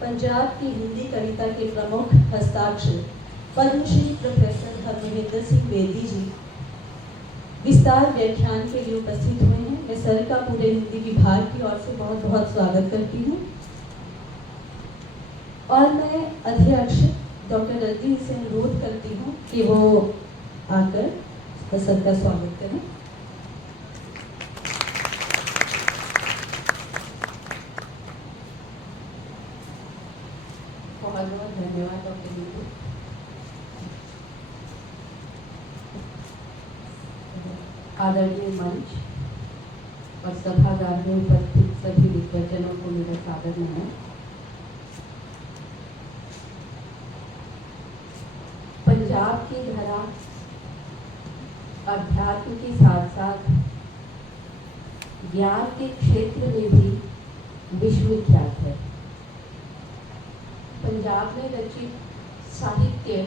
पंजाब की हिंदी कविता के प्रमुख हस्ताक्षर पद्मश्री प्रोफेसर हरमहेंद्र सिंह बेदी जी विस्तार व्याख्यान के लिए उपस्थित हुए हैं। मैं सर का पूरे हिंदी विभाग की ओर से बहुत बहुत स्वागत करती हूँ और मैं अध्यक्ष डॉक्टर रजनी से अनुरोध करती हूँ कि वो आकर सर का स्वागत करें। बहुत बहुत धन्यवाद डॉक्टर जी। आदरणीय मंच और सभागार में उपस्थित सभी दिग्गजनों को मेरा सादर नमन। पंजाब की धरा अध्यात्म के साथ साथ ज्ञान के क्षेत्र में भी विश्वविख्यात है। पंजाब में रचित साहित्य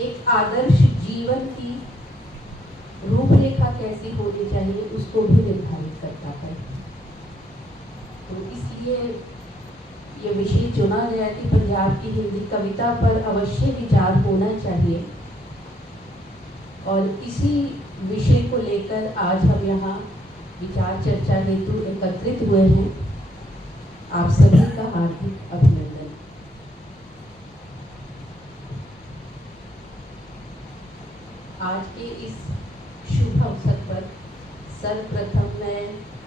एक आदर्श जीवन की रूपरेखा कैसी होनी चाहिए उसको भी निर्धारित करता है। तो इसलिए ये विषय चुना गया कि पंजाब की हिंदी कविता पर अवश्य विचार होना चाहिए और इसी विषय को लेकर आज हम यहाँ विचार चर्चा हेतु एकत्रित हुए हैं। आप सभी का हार्दिक अभिनंदन। आज के इस शुभ अवसर पर सर्वप्रथम मैं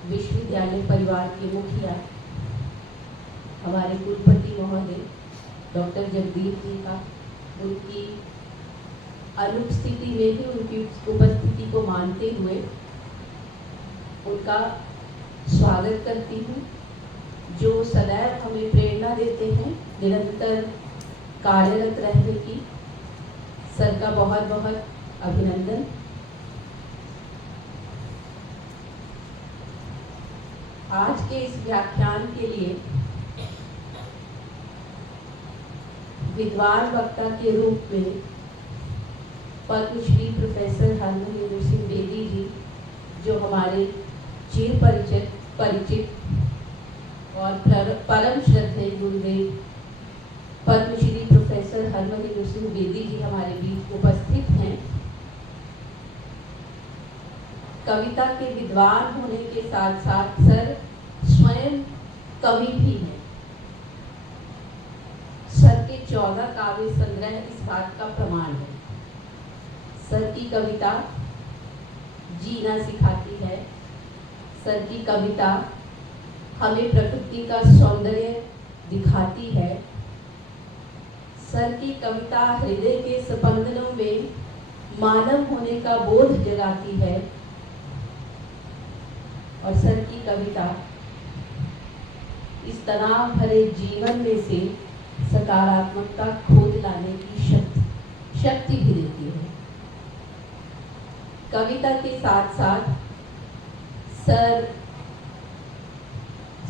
विश्वविद्यालय परिवार के मुखिया हमारे कुलपति महोदय डॉक्टर जगदीप जी का उनकी अनुपस्थिति में भी उनकी उपस्थिति को मानते हुए उनका स्वागत करती हूँ, जो सदैव हमें प्रेरणा देते हैं निरंतर कार्यरत रहने की। सर का बहुत बहुत अभिनंदन। आज के इस व्याख्यान के लिए विद्वान वक्ता के रूप में पद्मश्री प्रोफेसर हरमहेंद्र सिंह बेदी जी, जो हमारे चिर परिचित और परम श्रद्धेय गुरुदेव पद्मश्री प्रोफेसर हरमहेंद्र सिंह बेदी जी हमारे बीच उपस्थित हैं। कविता के विद्वान होने के साथ साथ सर स्वयं कवि भी हैं। सर के 14 काव्य संग्रह इस बात का प्रमाण है। सर की कविता जीना सिखाती है। सर की कविता हमें प्रकृति का सौंदर्य दिखाती है। सर की कविता हृदय के स्पंदनों में मानव होने का बोध जगाती है और सर की कविता इस तनाव भरे जीवन में से सकारात्मकता खोज लाने की शक्ति भी देती है। कविता के साथ साथ सर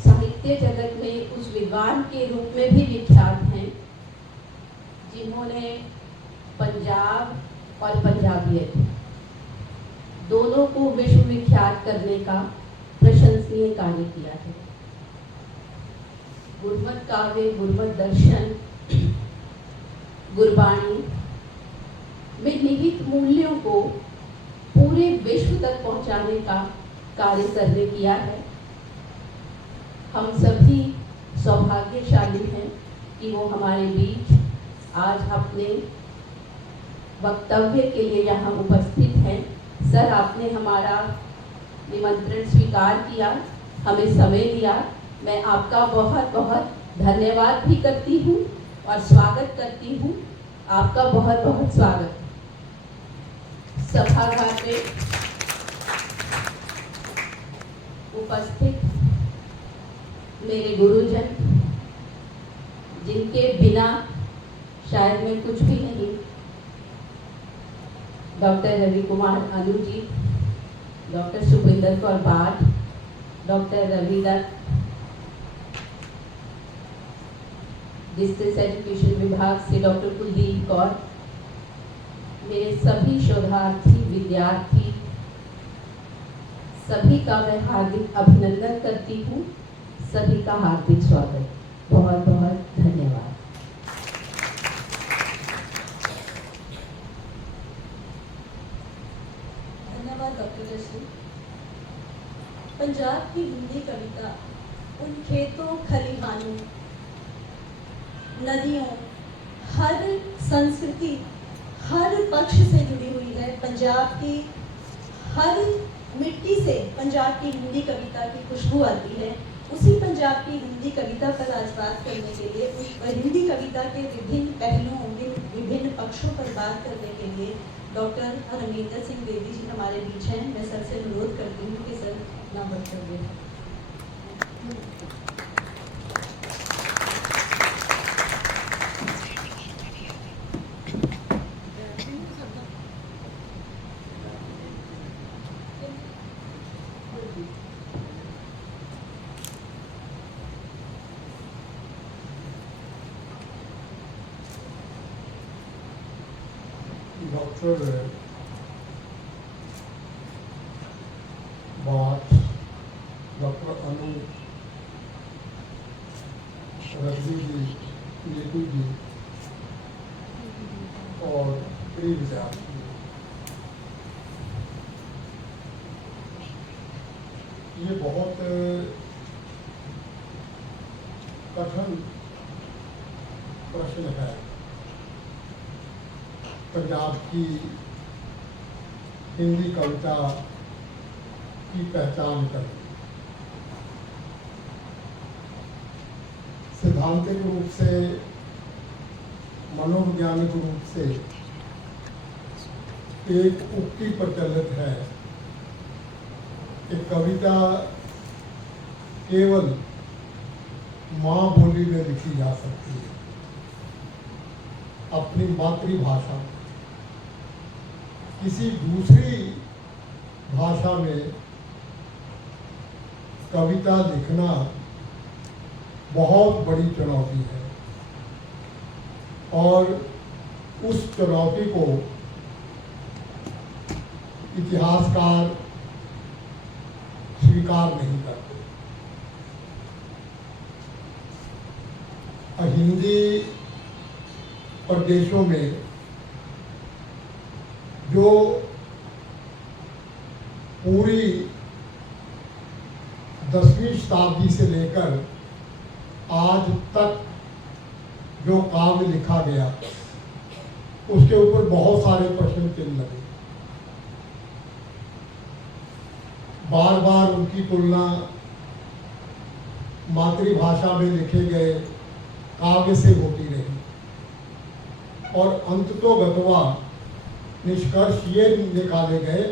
साहित्य जगत में उस विद्वान के रूप में भी विख्यात हैं जिन्होंने पंजाब और पंजाबियत दोनों को विश्व विख्यात करने का प्रशंसनीय कार्य किया है। गुरमत काव्य, गुरमत दर्शन, गुरबाणी में निहित मूल्यों को पूरे विश्व तक पहुंचाने का कार्य करने किया है। हम सभी सौभाग्यशाली हैं कि वो हमारे बीच आज अपने वक्तव्य के लिए यहाँ उपस्थित हैं। सर, आपने हमारा निमंत्रण स्वीकार किया, हमें समय दिया। मैं आपका बहुत बहुत धन्यवाद भी करती हूँ और स्वागत करती हूँ। आपका बहुत बहुत स्वागत। सभागार में उपस्थित मेरे गुरुजन, जिनके बिना शायद मैं कुछ भी नहीं, doctor Ravi Kumar Anu ji, doctor Sukhvinder Kaur Bath, doctor Ravi Dutt, distance education विभाग से डॉक्टर कुलदीप कौर, मेरे सभी शोधार्थी विद्यार्थी, सभी का मैं हार्दिक अभिनंदन करती हूँ। सभी का हार्दिक स्वागत। बहुत बहुत धन्यवाद। धन्यवाद डॉक्टर रश्मि। पंजाब की हिंदी कविता उन खेतों, खलिहानों, नदियों, हर संस्कृति, हर पक्ष से जुड़ी हुई है। पंजाब की हर मिट्टी से पंजाब की हिंदी कविता की खुशबू आती है। उसी पंजाब की हिंदी कविता पर आज बात करने के लिए, उस हिंदी कविता के विभिन्न पहलुओं, विभिन्न पक्षों पर बात करने के लिए डॉक्टर रविंदर सिंह बेदी जी हमारे बीच हैं। मैं सर से अनुरोध करती हूँ कि सर अपना वक्तव्य दें। डॉक्टर अनु रजनी जी, नीतू जी और प्रिय विद्यार्थी, ये बहुत कठिन प्रश्न है पंजाब की हिंदी कविता की पहचान करना। सिद्धांतिक रूप से, मनोवैज्ञानिक रूप से एक उक्ति प्रचलित है कि कविता केवल माँ बोली में लिखी जा सकती है, अपनी मातृभाषा। किसी दूसरी भाषा में कविता लिखना बहुत बड़ी चुनौती है और उस चुनौती को इतिहासकार स्वीकार नहीं करते। हिंदी प्रदेशों में जो पूरी 10वीं शताब्दी से लेकर आज तक जो काव्य लिखा गया, उसके ऊपर बहुत सारे प्रश्न चिन्ह लगे। बार बार उनकी तुलना मातृभाषा में लिखे गए काव्य से होती रही और अंततोगत्वा निष्कर्ष ये निकाले गए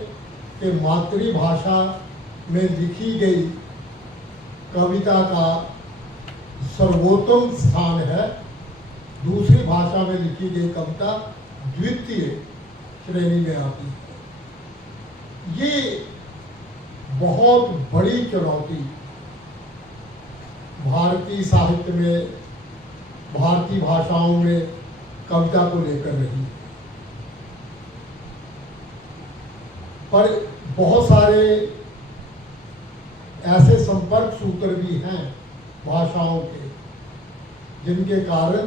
कि मातृभाषा में लिखी गई कविता का सर्वोत्तम स्थान है, दूसरी भाषा में लिखी गई कविता द्वितीय श्रेणी में आती है। ये बहुत बड़ी चुनौती भारतीय साहित्य में, भारतीय भाषाओं में कविता को लेकर रही। पर बहुत सारे ऐसे संपर्क सूत्र भी हैं भाषाओं के, जिनके कारण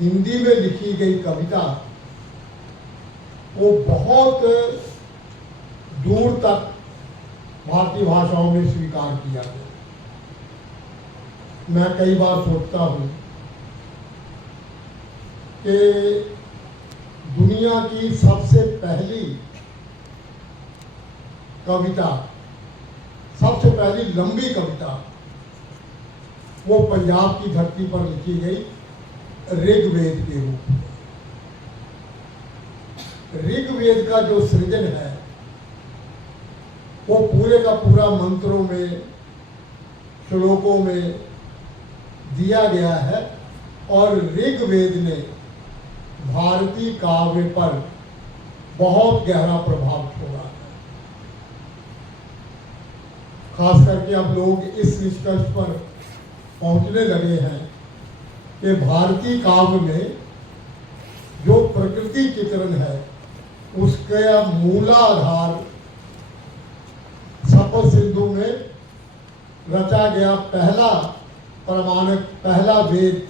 हिंदी में लिखी गई कविता वो बहुत दूर तक भारतीय भाषाओं में स्वीकार किया गया। मैं कई बार सोचता हूँ कि दुनिया की सबसे पहली कविता, सबसे पहली लंबी कविता वो पंजाब की धरती पर लिखी गई ऋग्वेद के रूप में। ऋग्वेद का जो सृजन है वो पूरे का पूरा मंत्रों में, श्लोकों में दिया गया है और ऋग्वेद ने भारतीय काव्य पर बहुत गहरा प्रभाव छोड़ा है। खास करके अब लोग इस निष्कर्ष पर पहुंचने लगे हैं कि भारतीय काव्य में जो प्रकृति चित्रण है उसका मूलाधार सप्त सिंधु में रचा गया पहला प्रमाणक, पहला वेद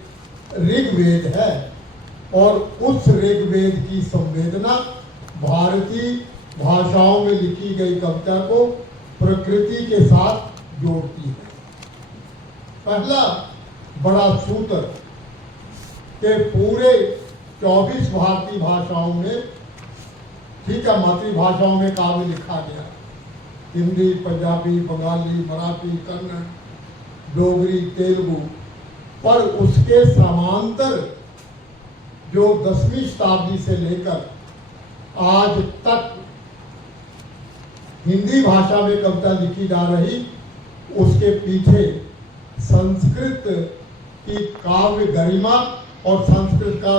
ऋग्वेद है और उस ऋग्वेद की संवेदना भारतीय भाषाओं में लिखी गई कविता को प्रकृति के साथ जोड़ती है। पहला बड़ा सूत्र के पूरे 24 भारतीय भाषाओं में, ठीक है, मातृभाषाओं में काव्य लिखा गया, हिंदी, पंजाबी, बंगाली, मराठी, कन्नड़, डोगरी, तेलुगु, पर उसके समांतर जो 10वीं शताब्दी से लेकर आज तक हिंदी भाषा में कविता लिखी जा रही, उसके पीछे संस्कृत की काव्य गरिमा और संस्कृत का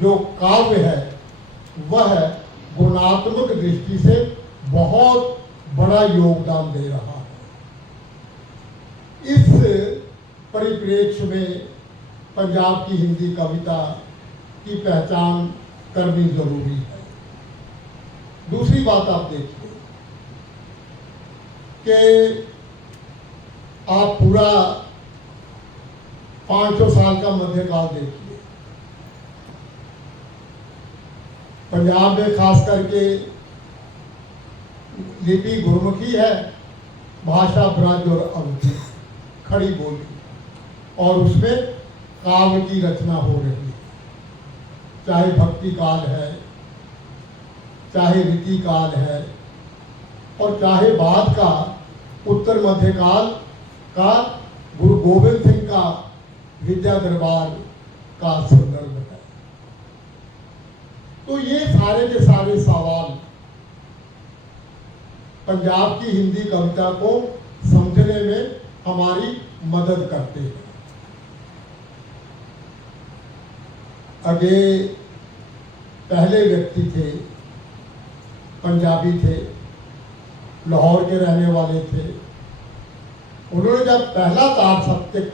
जो काव्य है वह गुणात्मक दृष्टि से बहुत बड़ा योगदान दे रहा है। इस परिप्रेक्ष्य में पंजाब की हिंदी कविता की पहचान करनी जरूरी है। दूसरी बात आप देखिए कि आप पूरा 500 साल का मध्यकाल देखिए, पंजाब में खास करके लिपि गुरमुखी है, भाषा ब्रज और अवधी, खड़ी बोली, और उसमें काव्य की रचना हो रही है, चाहे भक्ति काल है, चाहे रीति काल है, और चाहे बाद का उत्तर मध्यकाल का गुरु गोविंद सिंह का विद्या दरबार का संदर्भ है। तो ये सारे के सारे सवाल पंजाब की हिंदी कविता को समझने में हमारी मदद करते हैं। आगे पहले व्यक्ति थे, पंजाबी थे, लाहौर के रहने वाले थे। उन्होंने जब पहला तार सप्तक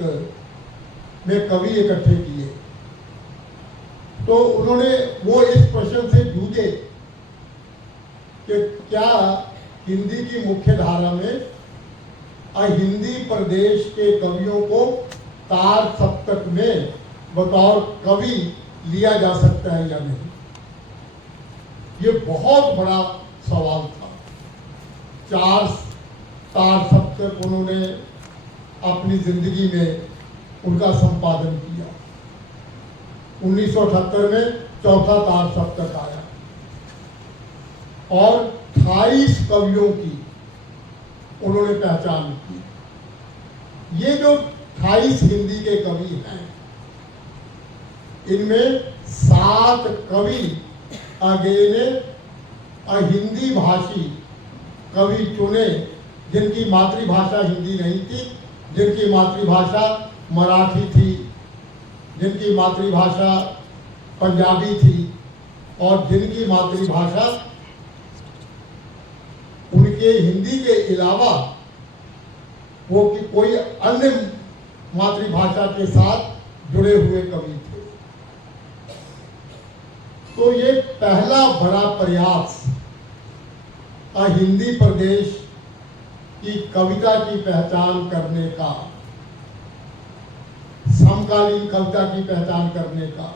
में कवि इकट्ठे किए तो उन्होंने वो इस प्रश्न से जूझे कि क्या हिंदी की मुख्य धारा में हिंदी प्रदेश के कवियों को तार सप्तक में बतौर कवि लिया जा सकता है या नहीं। ये बहुत बड़ा सवाल था। 4 तार सप्तक उन्होंने अपनी जिंदगी में उनका संपादन किया। 1978 में चौथा तार सप्तक आया और 28 कवियों की उन्होंने पहचान की। ये जो 28 हिंदी के कवि हैं, इनमें 7 कवि आगे ने हिंदी भाषी कवि चुने, जिनकी मातृभाषा हिंदी नहीं थी, जिनकी मातृभाषा मराठी थी, जिनकी मातृभाषा पंजाबी थी, और जिनकी मातृभाषा उनके हिंदी के अलावा वो कि कोई अन्य मातृभाषा के साथ जुड़े हुए कवि थे। तो ये पहला बड़ा प्रयास हिंदी प्रदेश की कविता की पहचान करने का, समकालीन कविता की पहचान करने का,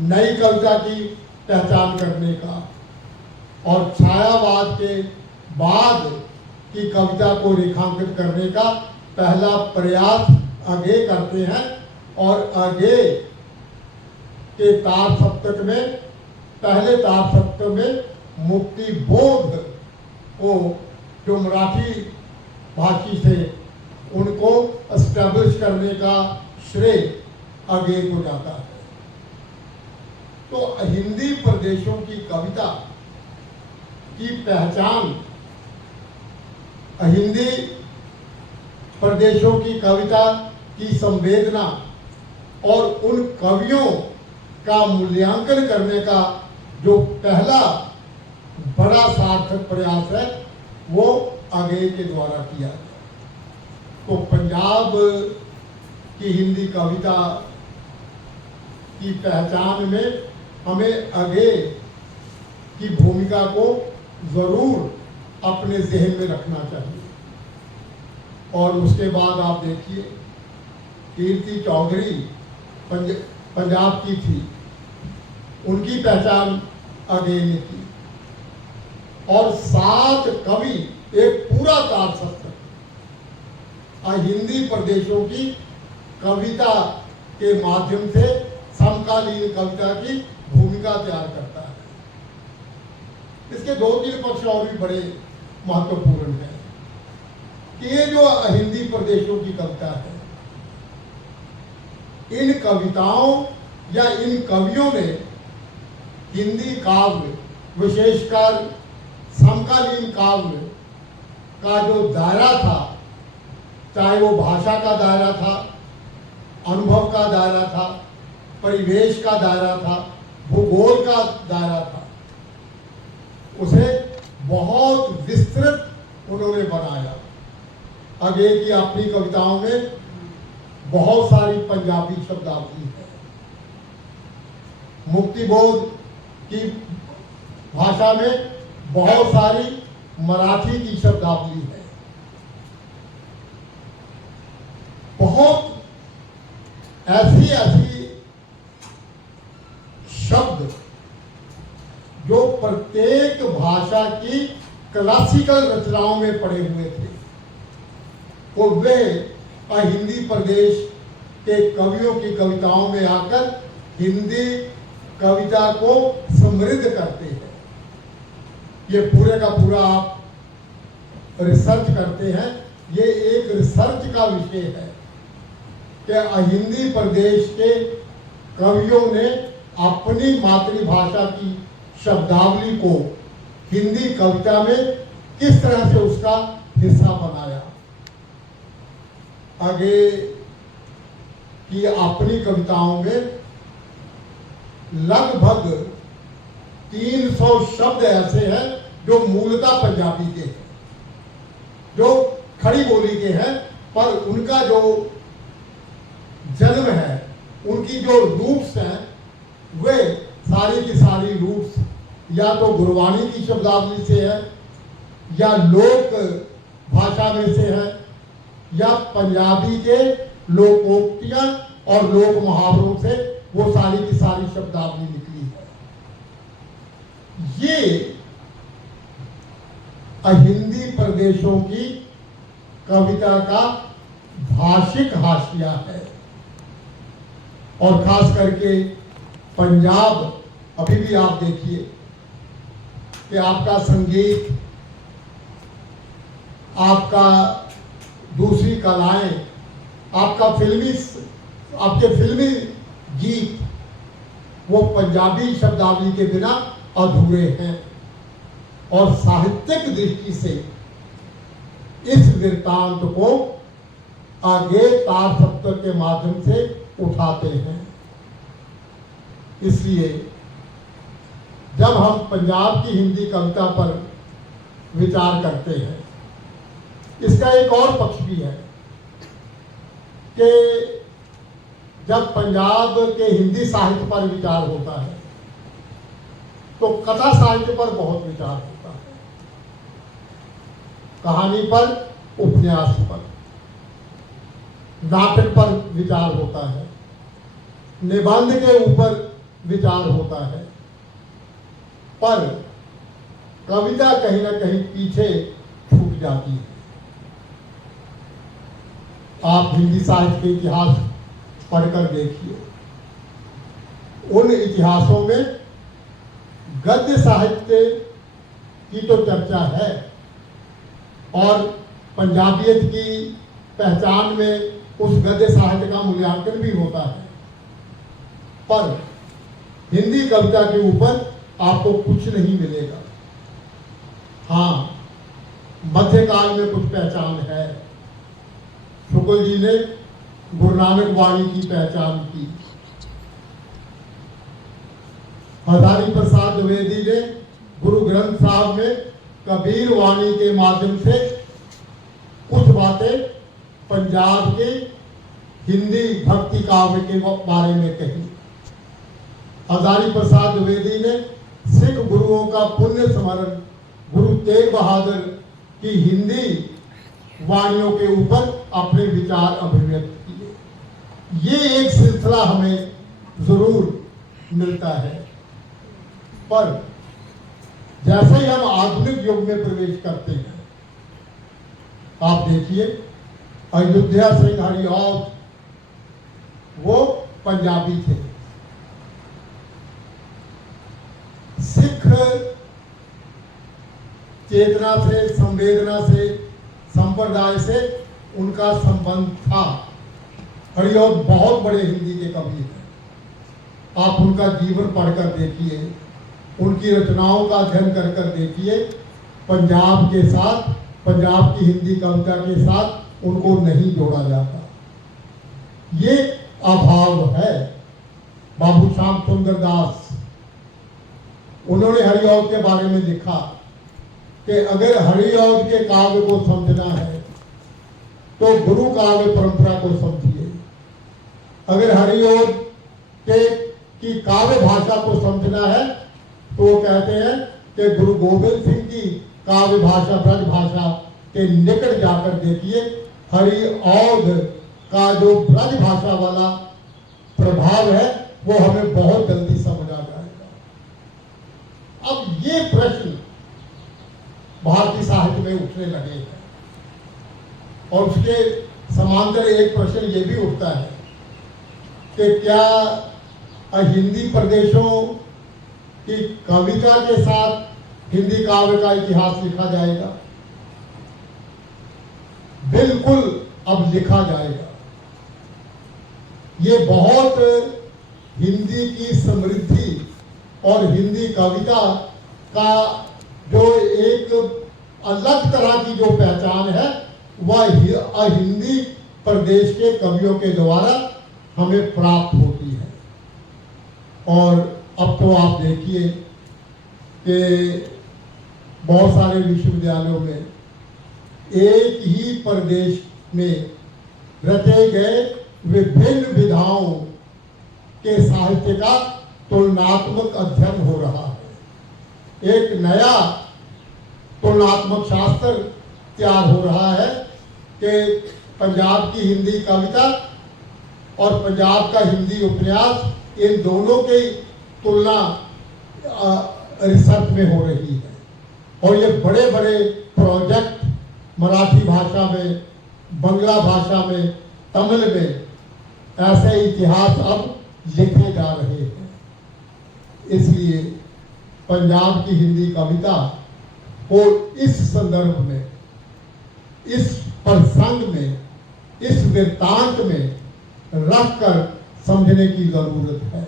नई कविता की पहचान करने का, और छायावाद के बाद की कविता को रेखांकित करने का पहला प्रयास आगे करते हैं। और आगे के तार सप्तक में, पहले तार सप्तक में मुक्ति बोध को, जो मराठी भाषी थे, उनको एस्टैब्लिश करने का श्रेय आगे को जाता है। तो हिंदी प्रदेशों की कविता की पहचान, हिंदी प्रदेशों की कविता की संवेदना और उन कवियों का मूल्यांकन करने का जो पहला बड़ा सार्थक प्रयास है वो आगे के द्वारा किया गया। तो पंजाब की हिंदी कविता की पहचान में हमें आगे की भूमिका को जरूर अपने जहन में रखना चाहिए। और उसके बाद आप देखिए कीर्ति चौधरी पंजाब की थी, उनकी पहचान अगेन की, और 7 कवि, एक पूरा तालपत्र हिंदी प्रदेशों की कविता के माध्यम से समकालीन कविता की भूमिका तैयार करता है। इसके 2-3 पक्ष और भी बड़े महत्वपूर्ण हैं कि ये जो हिंदी प्रदेशों की कविता है, इन कविताओं या इन कवियों ने हिंदी काव्य, विशेषकर समकालीन काव्य का जो दायरा था, चाहे वो भाषा का दायरा था, अनुभव का दायरा था, परिवेश का दायरा था, भूगोल का दायरा था, उसे बहुत विस्तृत उन्होंने बनाया। आगे की अपनी कविताओं में बहुत सारी पंजाबी शब्दावली है, मुक्तिबोध की भाषा में बहुत सारी मराठी की शब्दावली है, बहुत ऐसी शब्द जो प्रत्येक भाषा की क्लासिकल रचनाओं में पड़े हुए थे, वो वे हिंदी प्रदेश के कवियों की कविताओं में आकर हिंदी कविता को समृद्ध करते हैं। ये पूरे का पूरा आप रिसर्च करते हैं, ये एक रिसर्च का विषय है कि हिंदी प्रदेश के कवियों ने अपनी मातृभाषा की शब्दावली को हिंदी कविता में किस तरह से उसका हिस्सा बनाया। आगे की अपनी कविताओं में लगभग 300 शब्द ऐसे हैं जो मूलतः पंजाबी के हैं, जो खड़ी बोली के हैं, पर उनका जो जन्म है, उनकी जो रूट्स हैं, वे सारी की सारी रूट्स या तो गुरबाणी की शब्दावली से है, या लोक भाषा में से है, या पंजाबी के लोकोक्तियां और लोक मुहावरों से वो सारी की सारी शब्दावली निकली है। ये हिंदी प्रदेशों की कविता का भाषिक हाशिया है, और खास करके पंजाब, अभी भी आप देखिए कि आपका संगीत, आपका दूसरी कलाएं, आपके फिल्मी गीत, वो पंजाबी शब्दावली के बिना अधूरे हैं, और साहित्यिक दृष्टि से इस वृत्तांत को आगे तारतत्व के माध्यम से उठाते हैं। इसलिए जब हम पंजाब की हिंदी कविता पर विचार करते हैं, इसका एक और पक्ष भी है कि जब पंजाब के हिंदी साहित्य पर विचार होता है तो कथा साहित्य पर बहुत विचार होता है, कहानी पर, उपन्यास पर, नाटक पर विचार होता है, निबंध के ऊपर विचार होता है, पर कविता कहीं ना कहीं पीछे छूट जाती है। आप हिंदी साहित्य के इतिहास पढ़कर देखिए, उन इतिहासों में गद्य साहित्य की तो चर्चा है, और पंजाबियत की पहचान में उस गद्य साहित्य का मूल्यांकन भी होता है, पर हिंदी कविता के ऊपर आपको कुछ नहीं मिलेगा। हाँ, मध्यकाल में कुछ पहचान है। शुक्ल जी ने गुरु नानक वाणी की पहचान की, हजारी प्रसाद द्विवेदी ने गुरु ग्रंथ साहब में कबीर वाणी के माध्यम से कुछ बातें पंजाब के हिंदी भक्ति काव्य के बारे में कही। हजारी प्रसाद द्विवेदी ने सिख गुरुओं का पुण्य स्मरण गुरु तेग बहादुर की हिंदी वाणियों के ऊपर अपने विचार अभिव्यक्त किए। ये एक सिलसिला हमें जरूर मिलता है, पर जैसे ही हम आधुनिक युग में प्रवेश करते हैं, आप देखिए अयोध्या सिंह हरिऔध वो पंजाबी थे, सिख चेतना से, संवेदना से, संप्रदाय से उनका संबंध था। हरिऔध बहुत बड़े हिंदी के कवि हैं। आप उनका जीवन पढ़कर देखिए, उनकी रचनाओं का अध्ययन कर कर देखिए। पंजाब के साथ, पंजाब की हिंदी कविता के साथ उनको नहीं जोड़ा जाता। ये अभाव है। बाबू श्याम सुंदर दास, उन्होंने हरिऔध के बारे में लिखा कि अगर हरिऔध के काव्य को समझना है तो गुरु काव्य परंपरा को समझिए। अगर हरिऔध की काव्य भाषा को समझना है तो वो कहते हैं कि गुरु गोविंद सिंह की काव्य भाषा, ब्रज भाषा के निकट जाकर देखिए। हरिऔध का जो ब्रज भाषा वाला प्रभाव है वो हमें बहुत जल्दी समझ आ जाएगा। अब ये प्रश्न भारतीय साहित्य में उठने लगे हैं और उसके समांतर एक प्रश्न ये भी उठता है कि क्या हिंदी प्रदेशों की कविता के साथ हिंदी काव्य का इतिहास लिखा जाएगा? बिल्कुल, अब लिखा जाएगा। ये बहुत हिंदी की समृद्धि और हिंदी कविता का जो एक अलग तरह की जो पहचान है वह हिंदी प्रदेश के कवियों के द्वारा हमें प्राप्त होती है। और अब तो आप देखिए कि बहुत सारे विश्वविद्यालयों में एक ही प्रदेश में रचे गए विभिन्न विधाओं के साहित्य का तुलनात्मक अध्ययन हो रहा है। एक नया तुलनात्मक शास्त्र तैयार हो रहा है कि पंजाब की हिंदी कविता और पंजाब का हिंदी उपन्यास, इन दोनों की तुलना रिसर्च में हो रही है। और ये बड़े बड़े प्रोजेक्ट मराठी भाषा में, बंगला भाषा में, तमिल में ऐसे इतिहास अब लिखे जा रहे हैं। इसलिए पंजाब की हिंदी कविता को इस संदर्भ में, इस प्रसंग में, इस वृत्तांत में रखकर समझने की जरूरत है।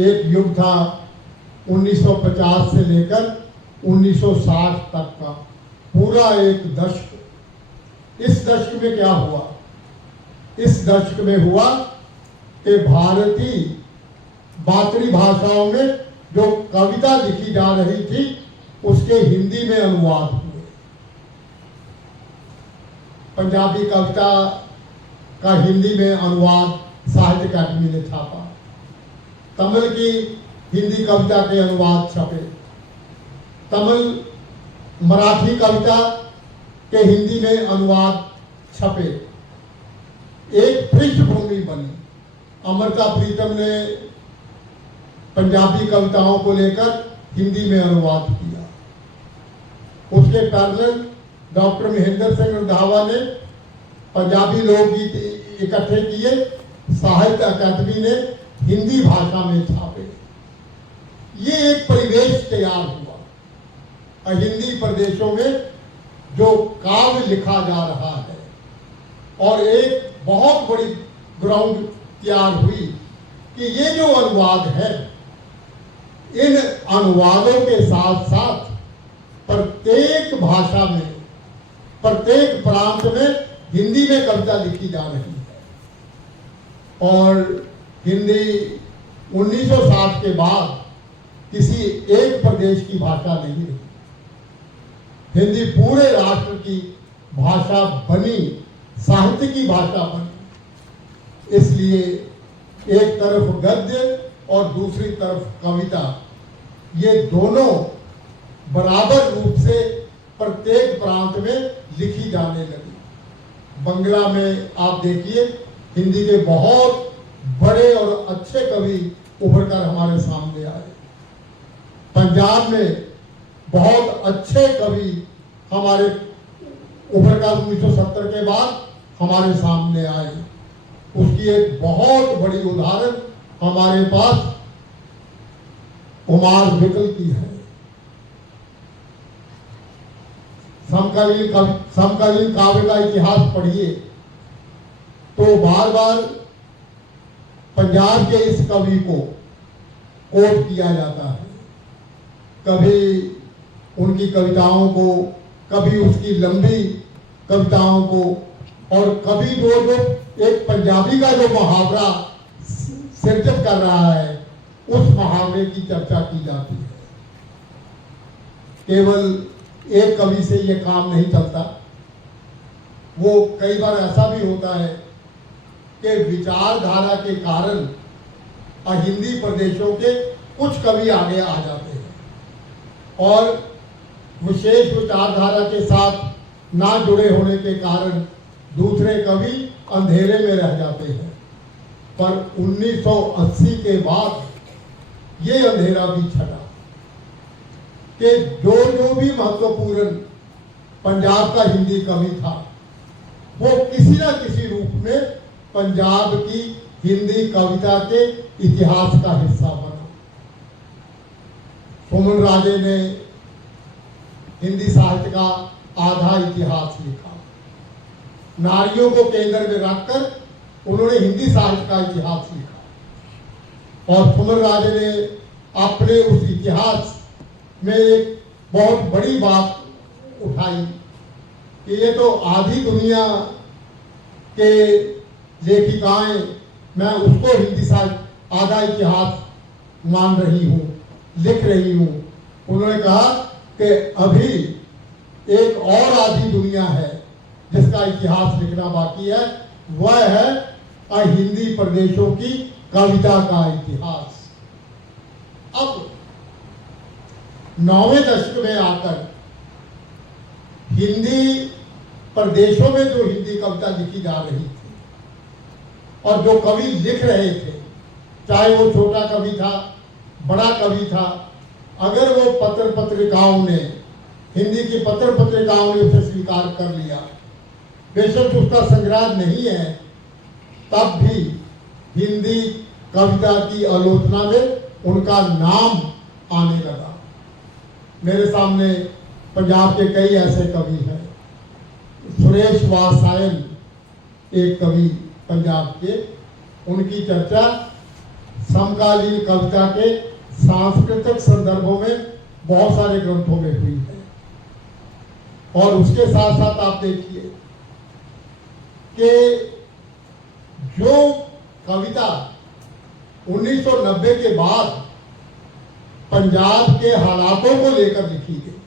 एक युग था 1950 से लेकर 1960 तक का, पूरा एक दशक। इस दशक में क्या हुआ? इस दशक में हुआ कि भारतीय बातरी भाषाओं में जो कविता लिखी जा रही थी उसके हिंदी में अनुवाद हुए। पंजाबी कविता का हिंदी में अनुवाद साहित्य अकादमी ने छापा। तमिल की हिंदी कविता के अनुवाद छपे। तमिल मराठी कविता के हिंदी में अनुवाद छपे। एक पृष्ठभूमि बनी। अमृता प्रीतम ने पंजाबी कविताओं को लेकर हिंदी में अनुवाद किया। उसके पैरेलल डॉक्टर महेंद्र सिंह रंधावा ने पंजाबी लोकगीत इकट्ठे किए, साहित्य अकादमी ने हिंदी भाषा में छापे। ये एक परिवेश तैयार हुआ। हिंदी प्रदेशों में जो काव्य लिखा जा रहा है और एक बहुत बड़ी ग्राउंड तैयार हुई कि ये जो अनुवाद है, इन अनुवादों के साथ साथ प्रत्येक भाषा में, प्रत्येक प्रांत में हिंदी में कविता लिखी जा रही है। और हिंदी 1960 के बाद किसी एक प्रदेश की भाषा नहीं रही। हिंदी पूरे राष्ट्र की भाषा बनी, साहित्य की भाषा बनी। इसलिए एक तरफ गद्य और दूसरी तरफ कविता, ये दोनों बराबर रूप से प्रत्येक प्रांत में लिखी हिंदी जाने लगी। बंगला में आप देखिए हिंदी के बहुत बड़े और अच्छे कवि उभर कर हमारे सामने आए। पंजाब में बहुत अच्छे कवि हमारे उभर कर 1970 के बाद हमारे सामने आए। उसकी एक बहुत बड़ी उदाहरण हमारे पास कुमार विकल की है। समकालीन काव्य का इतिहास पढ़िए तो बार बार पंजाब के इस कवि को कोट किया जाता है। कभी उनकी कविताओं को, कभी उसकी लंबी कविताओं को, और कभी जो एक पंजाबी का जो मुहावरा सृजित कर रहा है उस मुहावरे की चर्चा की जाती है। केवल एक कवि से ये काम नहीं चलता। वो कई बार ऐसा भी होता है कि विचारधारा के कारण हिंदी प्रदेशों के कुछ कवि आगे आ जाते हैं और विशेष विचारधारा के साथ ना जुड़े होने के कारण दूसरे कवि अंधेरे में रह जाते हैं। पर 1980 के बाद ये अंधेरा भी छटा कि जो भी महत्वपूर्ण पंजाब का हिंदी कवि था वो किसी ना किसी रूप में पंजाब की हिंदी कविता के इतिहास का हिस्सा बना। सुमन राजे ने हिंदी साहित्य का आधा इतिहास लिखा। नारियों को केंद्र में रखकर उन्होंने हिंदी साहित्य का इतिहास लिखा और सुमन राजे ने अपने उस इतिहास में एक बहुत बड़ी बात उठाई कि ये तो आधी दुनिया के लेखिकाएं, मैं उसको हिंदी साहित्य आधा इतिहास मान रही हूँ, लिख रही हूँ। उन्होंने कहा कि अभी एक और आधी दुनिया है जिसका इतिहास लिखना बाकी है, वह है हिंदी प्रदेशों की कविता का इतिहास। अब 9वें दशक में आकर हिंदी प्रदेशों में जो हिंदी कविता लिखी जा रही थी और जो कवि लिख रहे थे, चाहे वो छोटा कवि था, बड़ा कवि था, अगर वो पत्र पत्रिकाओं ने, हिंदी की पत्र पत्रिकाओं ने उसे स्वीकार कर लिया, बेशक उसका संग्रह नहीं है, तब भी हिंदी कविता की आलोचना में उनका नाम आने लगा। मेरे सामने पंजाब के कई ऐसे कवि हैं। सुरेश वासायन एक कवि पंजाब के, उनकी चर्चा समकालीन कविता के सांस्कृतिक संदर्भों में बहुत सारे ग्रंथों में हुई है। और उसके साथ साथ आप देखिए कि जो कविता 1990 के बाद पंजाब के हालातों को लेकर लिखी गई,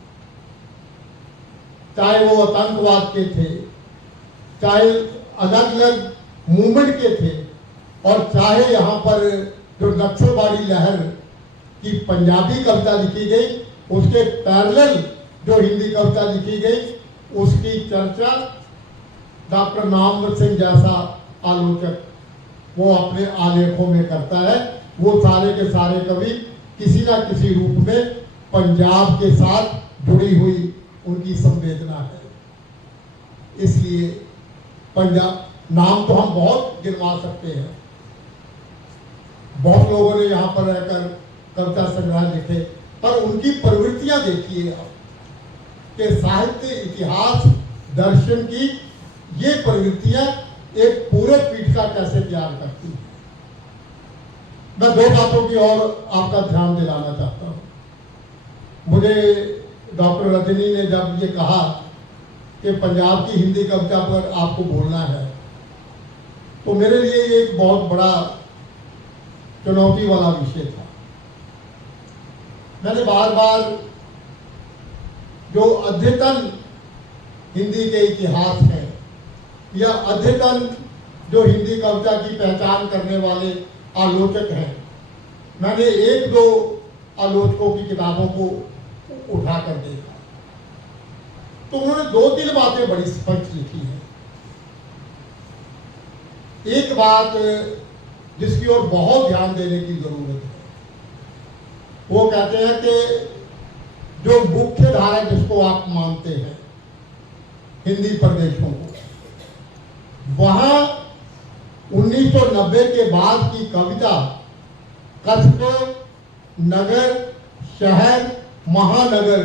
चाहे वो आतंकवाद के थे, चाहे अलग अलग मूवमेंट के थे, और चाहे यहाँ पर जो नक्सलवादी लहर की पंजाबी कविता लिखी गई, उसके पैरेलल जो हिंदी कविता लिखी गई, उसकी चर्चा डॉक्टर नामवर सिंह जैसा आलोचक वो अपने आलेखों में करता है। वो सारे के सारे कवि किसी ना किसी रूप में पंजाब के साथ जुड़ी हुई उनकी संवेदना है। इसलिए पंजाब, नाम तो हम बहुत गिनवा सकते हैं, बहुत लोगों ने यहाँ पर रहकर कविता संग्रह लिखे, पर उनकी प्रवृत्तियां देखिए आप कि साहित्य, इतिहास, दर्शन की ये प्रवृत्तियां एक पूरे पीठिका कैसे तैयार करती है। मैं दो बातों की और आपका ध्यान दिलाना चाहता हूँ। मुझे डॉक्टर रजनी ने जब ये कहा कि पंजाब की हिंदी कविता पर आपको बोलना है, तो मेरे लिए ये एक बहुत बड़ा चुनौती वाला विषय था। मैंने बार बार जो अद्यतन हिंदी के इतिहास हैं या अद्यतन जो हिंदी कविता की पहचान करने वाले आलोचक हैं, मैंने एक दो आलोचकों की किताबों को उठाकर देखा। तो उन्होंने 2-3 बातें बड़ी स्पष्ट लिखी है। एक बात जिसकी ओर बहुत ध्यान देने की जरूरत है, वो कहते हैं कि जो मुख्य धारा जिसको आप मानते हैं हिंदी प्रदेशों को, वहां 1990 के बाद की कविता कस्बे, नगर, शहर, महानगर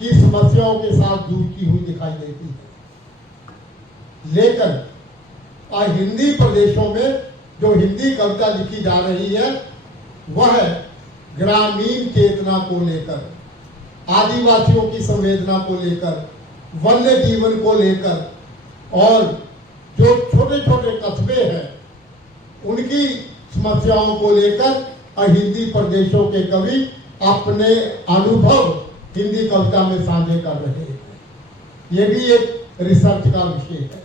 की समस्याओं के साथ जूझती हुई दिखाई देती है। लेकिन हिंदी प्रदेशों में जो हिंदी कविता लिखी जा रही है वह ग्रामीण चेतना को लेकर, आदिवासियों की संवेदना को लेकर, वन्य जीवन को लेकर, और जो छोटे छोटे कस्बे हैं उनकी समस्याओं को लेकर हिंदी प्रदेशों के कवि अपने अनुभव हिंदी कविता में साझे कर रहे हैं। ये भी एक रिसर्च का विषय है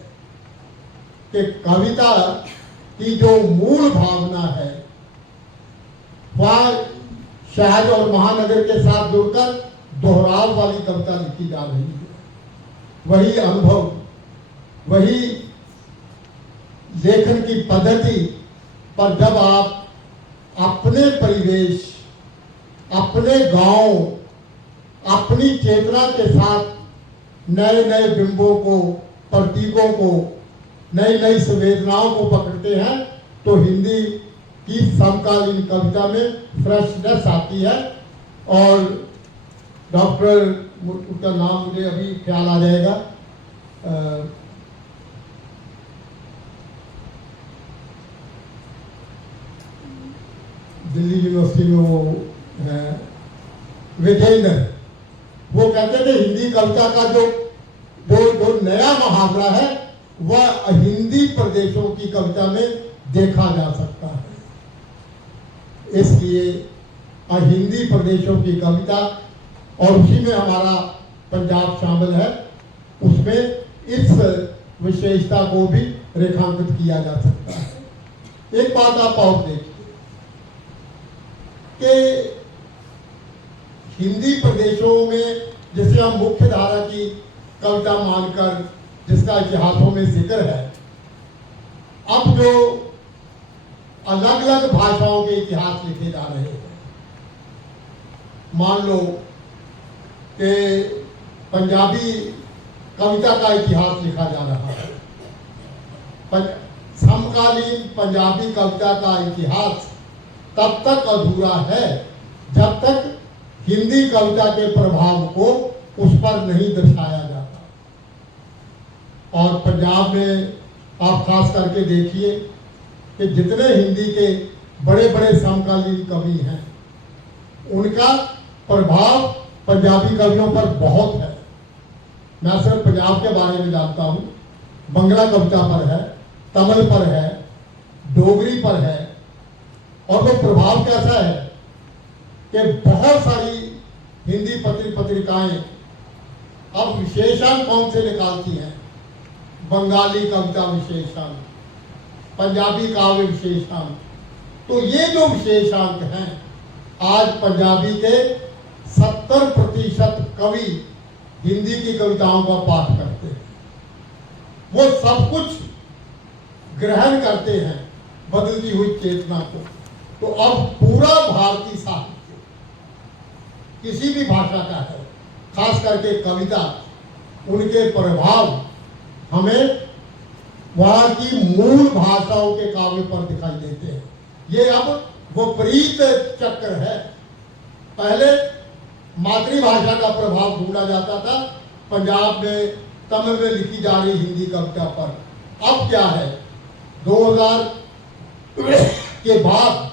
कि कविता की जो मूल भावना है वह शहर और महानगर के साथ जुड़कर दोहराव वाली कविता लिखी जा रही है। वही अनुभव, वही लेखन की पद्धति, पर जब आप अपने परिवेश, अपने गांव, अपनी चेतना के साथ नए नए बिंबों को, प्रतीकों को, नई नई संवेदनाओं को पकड़ते हैं तो हिंदी की समकालीन कविता में फ्रेशनेस आती है। और डॉक्टर, उसका नाम मुझे अभी ख्याल आ जाएगा, दिल्ली यूनिवर्सिटी में वो है विजेंद्र, वो कहते थे हिंदी कविता का जो नया मुहावरा है वह हिंदी प्रदेशों की कविता में देखा जा सकता है। इसलिए हिंदी प्रदेशों की कविता, और उसी में हमारा पंजाब शामिल है, उसमें इस विशेषता को भी रेखांकित किया जा सकता है। एक बात आप और देखिए कि हिंदी प्रदेशों में जिसे हम मुख्य धारा की कविता मानकर, जिसका इतिहासों में जिक्र है, अब जो अलग अलग भाषाओं के इतिहास लिखे जा रहे हैं, मान लो कि पंजाबी कविता का इतिहास लिखा जा रहा है, समकालीन पंजाबी कविता का इतिहास तब तक अधूरा है जब तक हिंदी कविता के प्रभाव को उस पर नहीं दर्शाया जाता। और पंजाब में आप खास करके देखिए कि जितने हिंदी के बड़े बड़े समकालीन कवि हैं उनका प्रभाव पंजाबी कवियों पर बहुत है। मैं सिर्फ पंजाब के बारे में जानता हूँ, बंगला कविता पर है, तमिल पर है, डोगरी पर है। और वो प्रभाव कैसा है कि बहुत सारी हिंदी पत्रिकाएं अब विशेषांक कौन से निकालती हैं, बंगाली कविता विशेषांक, पंजाबी काव्य विशेषांक। तो ये जो विशेषांक हैं, आज पंजाबी के 70% कवि हिंदी की कविताओं का पाठ करते हैं। वो सब कुछ ग्रहण करते हैं बदलती हुई चेतना को। तो अब पूरा भारतीय साहित्य किसी भी भाषा का है, खास करके कविता, उनके प्रभाव हमें वहां की मूल भाषाओं के काव्य पर दिखाई देते हैं। ये अब विपरीत चक्र है। पहले मातृभाषा का प्रभाव ढूंढा जाता था पंजाब में, तमिल में लिखी जा रही हिंदी कविता पर। अब क्या है, 2000 के बाद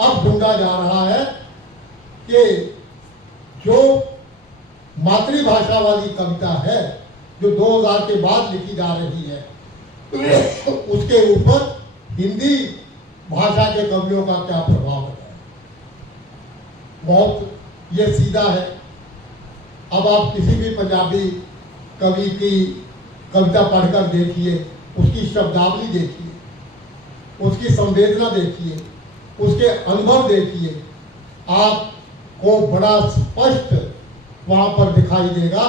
अब ढूंढा जा रहा है कि जो मातृभाषा वाली कविता है, जो 2000 के बाद लिखी जा रही है, उसके ऊपर हिंदी भाषा के कवियों का क्या प्रभाव है। बहुत ये सीधा है। अब आप किसी भी पंजाबी कवि की कविता पढ़कर देखिए, उसकी शब्दावली देखिए, उसकी संवेदना देखिए, उसके अनुभव देखिए, आपको बड़ा स्पष्ट वहां पर दिखाई देगा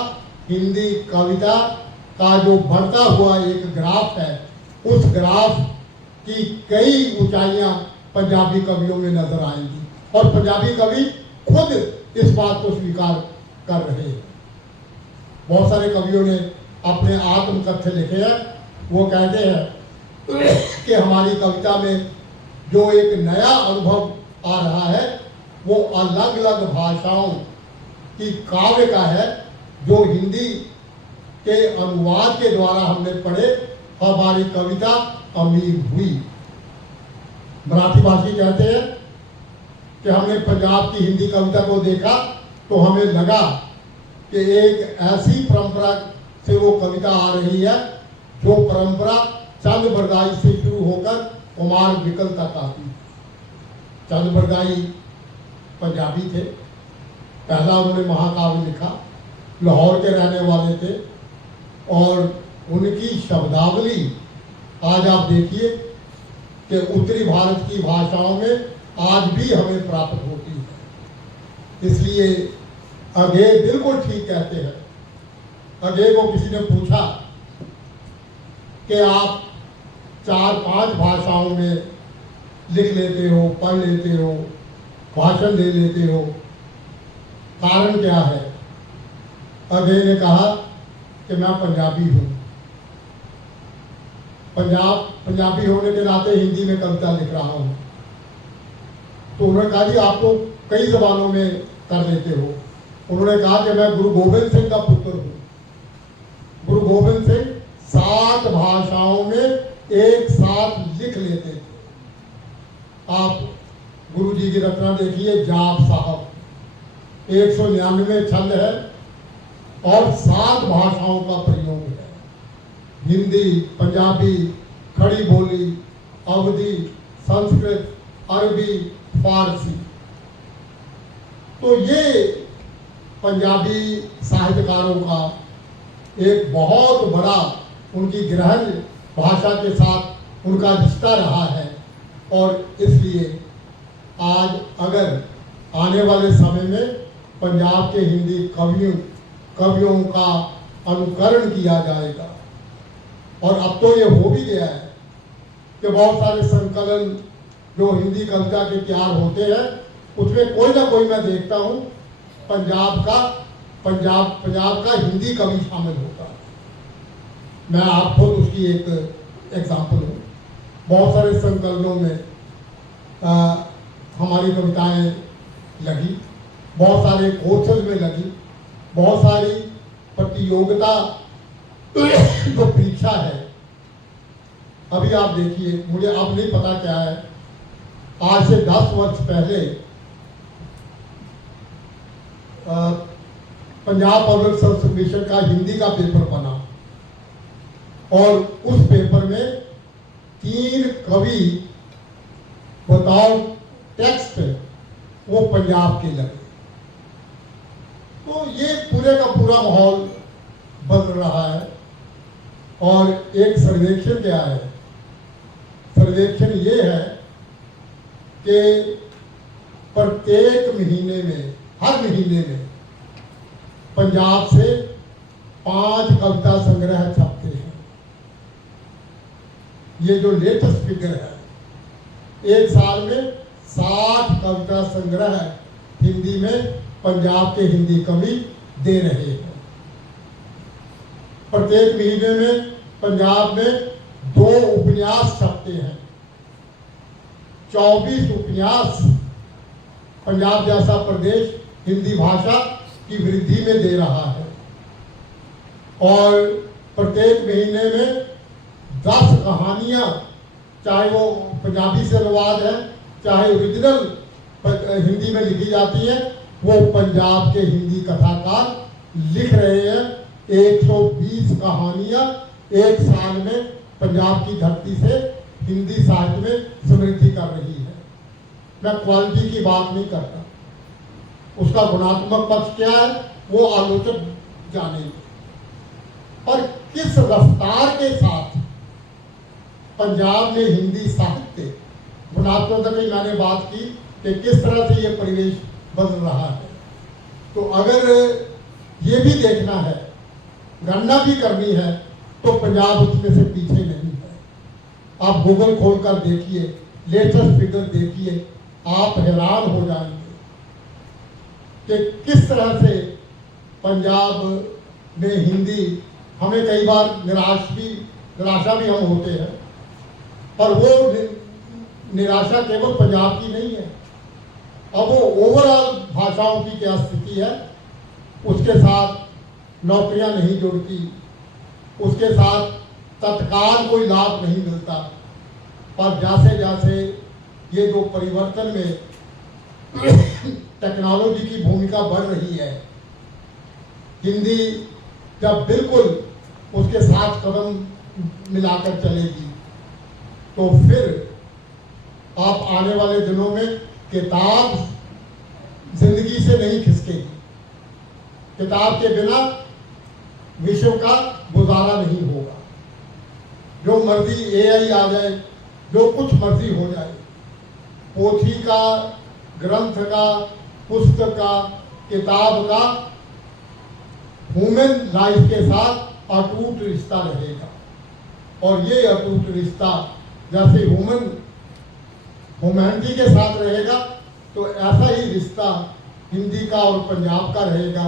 हिंदी कविता का जो बढ़ता हुआ एक ग्राफ है, उस ग्राफ की कई ऊंचाइयां पंजाबी कवियों में नजर आएंगी और पंजाबी कवि खुद इस बात को स्वीकार कर रहे हैं। बहुत सारे कवियों ने अपने आत्मकथ्य लिखे हैं। वो कहते हैं कि हमारी कविता में जो एक नया अनुभव आ रहा है वो अलग अलग भाषाओं की काव्य का है, जो हिंदी के अनुवाद के द्वारा हमने पढ़े, हमारी कविता अमीर हुई। मराठी भाषी कहते हैं कि हमने पंजाब की हिंदी कविता को देखा तो हमें लगा कि एक ऐसी परंपरा से वो कविता आ रही है जो परंपरा चंद बरदाई से शुरू होकर कुमार विकल तक आती। चंद बरदाई पंजाबी थे, पहला उन्होंने महाकाव्य लिखा, लाहौर के रहने वाले थे और उनकी शब्दावली आज आप देखिए कि उत्तरी भारत की भाषाओं में आज भी हमें प्राप्त होती है। इसलिए अगे बिल्कुल ठीक कहते हैं। अगे को किसी ने पूछा कि आप 4-5 भाषाओं में लिख लेते हो, पढ़ लेते हो, भाषण दे लेते हो, कारण क्या है? अगे ने कहा कि मैं पंजाबी हूँ, पंजाबी होने के नाते हिंदी में कविता लिख रहा हूँ। तो उन्होंने कहा जी आप तो कई जबानों में कर लेते हो। उन्होंने कहा कि मैं गुरु गोबिंद सिंह का पुत्र हूँ। गुरु गोबिंद सिंह 7 भाषाओं में एक साथ लिख लेते थे। आप गुरु जी की रचना देखिए, जाप साहब, 199 छंद है और 7 भाषाओं का प्रयोग है। हिंदी, पंजाबी, खड़ी बोली, अवधी, संस्कृत, अरबी, फारसी। तो ये पंजाबी साहित्यकारों का एक बहुत बड़ा उनकी ग्रहण भाषा के साथ उनका रिश्ता रहा है। और इसलिए आज अगर आने वाले समय में पंजाब के हिंदी कवियों का अनुकरण किया जाएगा, और अब तो ये हो भी गया है कि बहुत सारे संकलन जो हिंदी कविता के तैयार होते हैं उसमें कोई ना कोई मैं देखता हूँ पंजाब का हिंदी कवि शामिल होता है। मैं आपको उसकी एक एग्जाम्पल हूँ। बहुत सारे संकलनों में हमारी कविताएं लगी, बहुत सारे कोर्सेज में लगी, बहुत सारी प्रतियोगिता जो परीक्षा है। अभी आप देखिए, मुझे अब नहीं पता क्या है, आज से 10 वर्ष पहले पंजाब पब्लिक सर्विस कमीशन का हिंदी का पेपर बना और उस पेपर में 3 कवि बताओ टेक्स्ट वो पंजाब के लगे। तो ये पूरे का पूरा माहौल बदल रहा है। और एक सर्वेक्षण क्या है? सर्वेक्षण ये है कि प्रत्येक महीने में, हर महीने में पंजाब से 5 कविता संग्रह छपते हैं। ये जो लेटेस्ट फिगर है, एक साल में 60 कविता संग्रह हिंदी में पंजाब के हिंदी कवि दे रहे हैं। प्रत्येक महीने में पंजाब में 2 उपन्यास छपते हैं। 24 उपन्यास पंजाब जैसा प्रदेश हिंदी भाषा की वृद्धि में दे रहा है। और प्रत्येक महीने में 10 कहानियां, चाहे वो पंजाबी से अनुवाद है चाहे ओरिजिनल हिंदी में लिखी जाती है, वो पंजाब के हिंदी कथाकार लिख रहे हैं। 120 कहानियां एक साल में पंजाब की धरती से हिंदी साहित्य में समृद्धि कर रही है। मैं क्वालिटी की बात नहीं करता, उसका गुणात्मक पक्ष क्या है वो आलोचक जानेंगे। और किस रफ्तार के साथ पंजाब में हिंदी साहित्य, गुणात्मक की मैंने बात की कि किस तरह से ये परिवेश बदल रहा है। तो अगर ये भी देखना है गणना भी करनी है तो पंजाब उसमें से पीछे नहीं है। आप गूगल खोलकर देखिए, लेटेस्ट फिगर देखिए, आप हैरान हो जाएंगे कि किस तरह से पंजाब में हिंदी, हमें कई बार निराशा भी हम होते हैं, पर वो निराशा केवल पंजाब की नहीं है। अब वो ओवरऑल भाषाओं की क्या स्थिति है, उसके साथ नौकरियां नहीं जुड़ती, उसके साथ तत्काल कोई लाभ नहीं मिलता। पर जैसे जैसे ये जो परिवर्तन में टेक्नोलॉजी की भूमिका बढ़ रही है, हिंदी जब बिल्कुल उसके साथ कदम मिलाकर चलेगी तो फिर आप आने वाले दिनों में किताब जिंदगी से नहीं खिसकेगी। किताब के बिना विश्व का गुजारा नहीं होगा। जो मर्जी एआई आ जाए, जो कुछ मर्जी हो जाए, पोथी का, ग्रंथ का, पुस्तक का, किताब का ह्यूमन लाइफ के साथ अटूट रिश्ता रहेगा। और ये अटूट रिश्ता जैसे ह्यूमैनिटी के साथ रहेगा, तो ऐसा ही रिश्ता हिंदी का और पंजाब का रहेगा,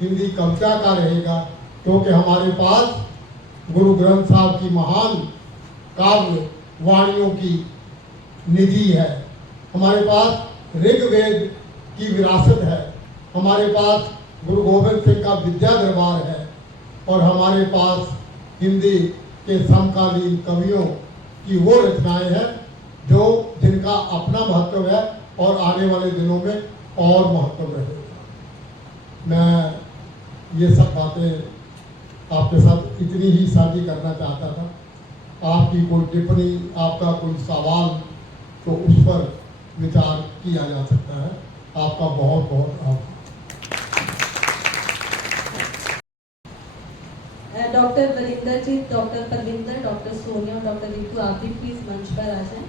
हिंदी कविता का रहेगा। क्योंकि हमारे पास गुरु ग्रंथ साहब की महान काव्य वाणियों की निधि है, हमारे पास ऋग्वेद की विरासत है, हमारे पास गुरु गोविंद सिंह का विद्या दरबार है, और हमारे पास हिंदी के समकालीन कवियों की वो रचनाएं हैं जो जिनका अपना महत्व है और आने वाले दिनों में और महत्व रहेगा। मैं ये सब बातें आपके साथ इतनी ही साझी करना चाहता था। आपकी कोई टिप्पणी, आपका कोई सवाल, तो उस पर विचार किया जा सकता है। आपका बहुत बहुत आभार। डॉक्टर वरिंदर जी, डॉक्टर परविंदर, डॉक्टर सोनिया और डॉक्टर रितु, आप भी प्लीज मंच पर आ जाएं।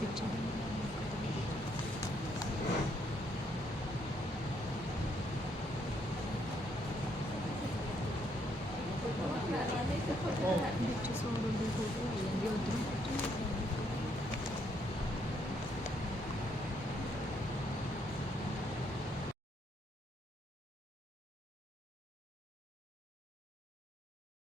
पिक्चर